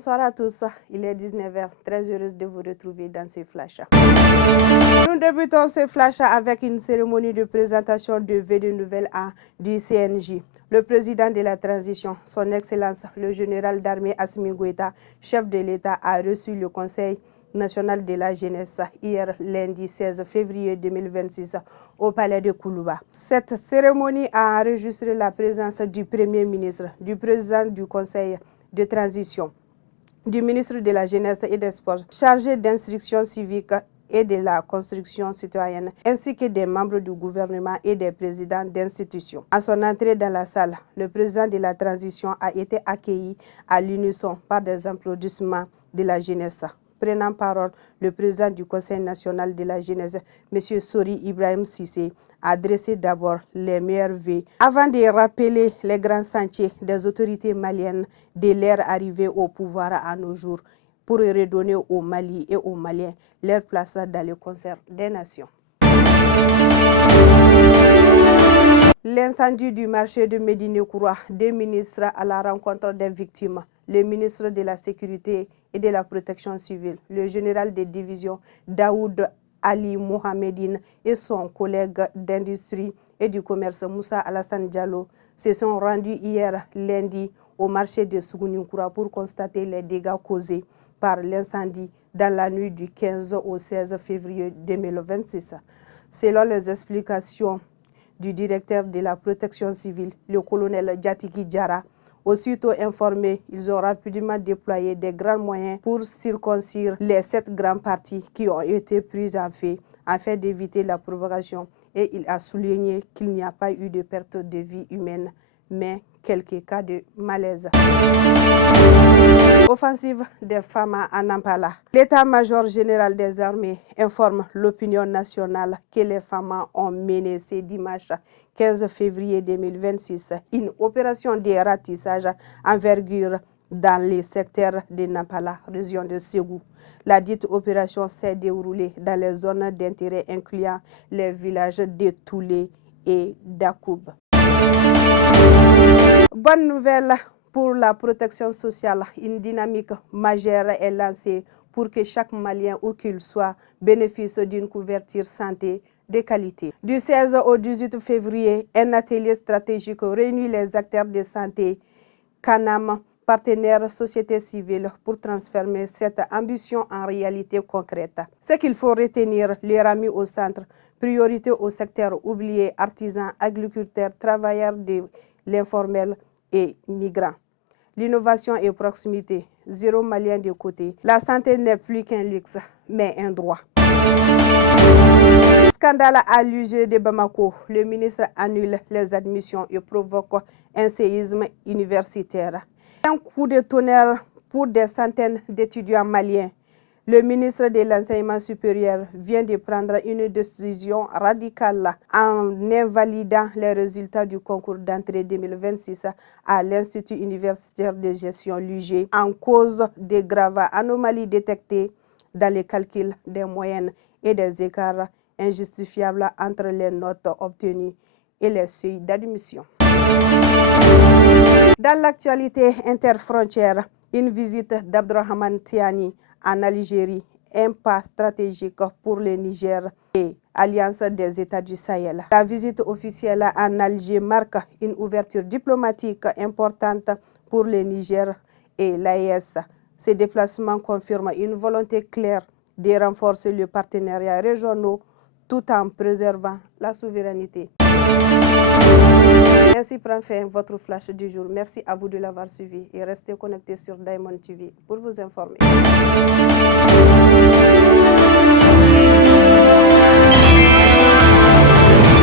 Bonsoir à tous, il est 19h, très heureuse de vous retrouver dans ce flash. Nous débutons ce flash avec une cérémonie de présentation de vœux de nouvelles an du CNJ. Le président de la transition, son Excellence le général d'armée Assimi Goïta, chef de l'État, a reçu le Conseil national de la jeunesse hier lundi 16 février 2026 au palais de Koulouba. Cette cérémonie a enregistré la présence du Premier ministre, du président du Conseil de transition, du ministre de la Jeunesse et des Sports, chargé d'instruction civique et de la construction citoyenne, ainsi que des membres du gouvernement et des présidents d'institutions. À son entrée dans la salle, le président de la transition a été accueilli à l'unisson par des applaudissements de la jeunesse. Prenant parole, le président du Conseil national de la jeunesse, M. Sori Ibrahim Sissé, a adressé d'abord les meilleurs vœux avant de rappeler les grands sentiers des autorités maliennes de leur arrivée au pouvoir à nos jours pour redonner au Mali et aux Maliens leur place dans le concert des nations. L'incendie du marché de Médine-Kouroua, deux ministres à la rencontre des victimes, le ministre de la Sécurité et de la Protection civile, le général de division Daoud Ali Mohamedine et son collègue d'industrie et du commerce Moussa Alassane Diallo se sont rendus hier lundi au marché de Sougouni-Koura pour constater les dégâts causés par l'incendie dans la nuit du 15 au 16 février 2026. Selon les explications du directeur de la protection civile, le colonel Djatiki Diara, aussitôt informés, ils ont rapidement déployé des grands moyens pour circoncire les 7 grandes parties qui ont été prises en fait afin d'éviter la propagation. Et il a souligné qu'il n'y a pas eu de perte de vie humaine, mais quelques cas de malaise. Offensive des femmes à Nampala. L'état-major général des armées informe l'opinion nationale que les femmes ont mené ce dimanche 15 février 2026 une opération de ratissage envergure dans les secteurs de Nampala, région de Ségou. La dite opération s'est déroulée dans les zones d'intérêt incluant les villages de Toulé et d'Akoub. Bonne nouvelle pour la protection sociale, une dynamique majeure est lancée pour que chaque Malien, où qu'il soit, bénéficie d'une couverture santé de qualité. Du 16 au 18 février, un atelier stratégique réunit les acteurs de santé, CANAM, partenaires société civile, pour transformer cette ambition en réalité concrète. Ce qu'il faut retenir, les ramis au centre, priorité au secteur oublié, artisans, agriculteurs, travailleurs de l'informel et migrants. L'innovation et proximité, zéro Malien de côté. La santé n'est plus qu'un luxe, mais un droit. Scandale à l'UG de Bamako. Le ministre annule les admissions et provoque un séisme universitaire. Un coup de tonnerre pour des centaines d'étudiants maliens. Le ministre de l'Enseignement supérieur vient de prendre une décision radicale en invalidant les résultats du concours d'entrée 2026 à l'Institut universitaire de gestion l'UG en cause de graves anomalies détectées dans les calculs des moyennes et des écarts injustifiables entre les notes obtenues et les seuils d'admission. Dans l'actualité interfrontière, une visite d'Abdourahmane Tiani en Algérie, un pas stratégique pour le Niger et Alliance des États du Sahel. La visite officielle en Alger marque une ouverture diplomatique importante pour le Niger et l'AES. Ces déplacements confirment une volonté claire de renforcer le partenariat régional tout en préservant la souveraineté. Ainsi prend fin votre flash du jour. Merci à vous de l'avoir suivi et restez connectés sur Diamond TV pour vous informer.